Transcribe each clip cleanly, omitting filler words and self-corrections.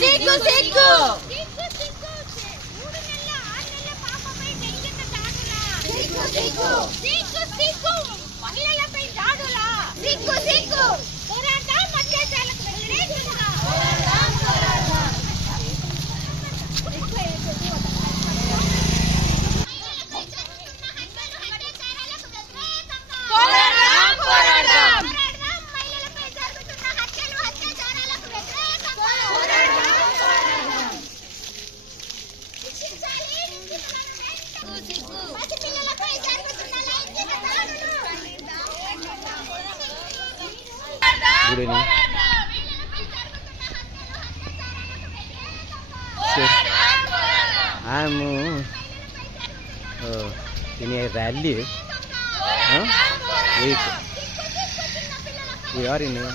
సిగ్గు సిగ్గు సిగ్గు సిగ్గు సిగ్గు సిగ్గు మహిళలపై దాడులా సిగ్గు సిగ్గు పోరాటం అత్యాచారాలకు వ్యతిరేకంగా పోరాటం పోరాటం మహిళలపై జరుగుతున్న హత్యలు అత్యాచారాలకు వ్యతిరేకంగా పోరాటం శిక్షించాలి పసిపిల్లలపై జరుగుతున్న లైంగిక దాడులు in a rally. We are in a...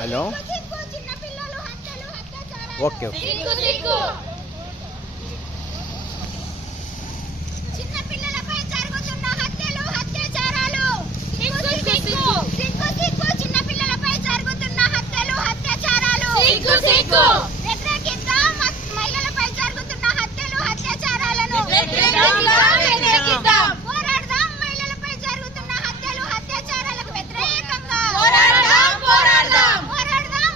Hello? Okay, okay. మహిళలపై జరుగుతున్న హత్యలు అత్యాచారాలను పోరాడదాం మహిళలపై జరుగుతున్న హత్యలు అత్యాచారాలకు వ్యతిరేకంగా పోరాడదాం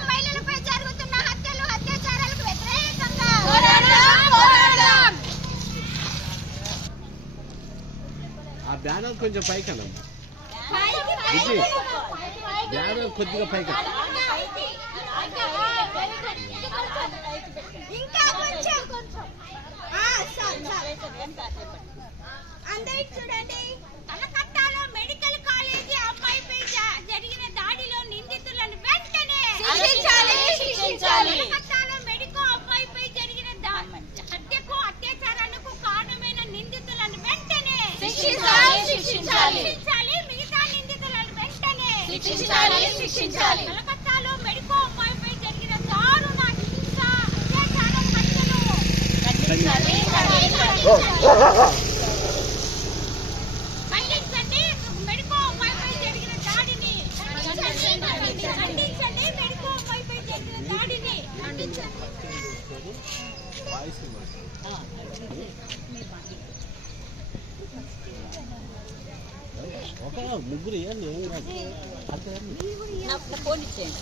మహిళలపై జరుగుతున్న హత్యలు అత్యాచారాలకు వ్యతిరేకంగా పోరాడదాం ఆ బ్యానర్ కొంచెం పైకన్నా బ్యానర్ కొద్దిగా పైకి ఇంకా కొంచెం అందరికి చూడండి. కలకత్తాలో మెడికల్ కాలేజీ అమ్మాయిపై జరిగిన దాడిలో నిందితులను వెంటనే శిక్షించాలి. కలకత్తాలో మెడికో అమ్మాయిపై జరిగిన హత్యకు అత్యాచారాలకు కారణమైన నిందితులను వెంటనే శిక్షించాలి. మిగతా నిందితులను వెంటనే శిక్షించాలి. కలకత్తాలో మెడికో అమ్మాయిపై జరిగిన దారుణ హింస అత్యాచారం హత్యలు ఖండించండి. మెడికో అమ్మాయిపై జరిగిన దాడిని ఖండించండి. మెడికో అమ్మాయిపై జరిగిన దాడిని ఒక ముగ్గురు ఏం కాదు. ఫోన్ ఇచ్చేయండి.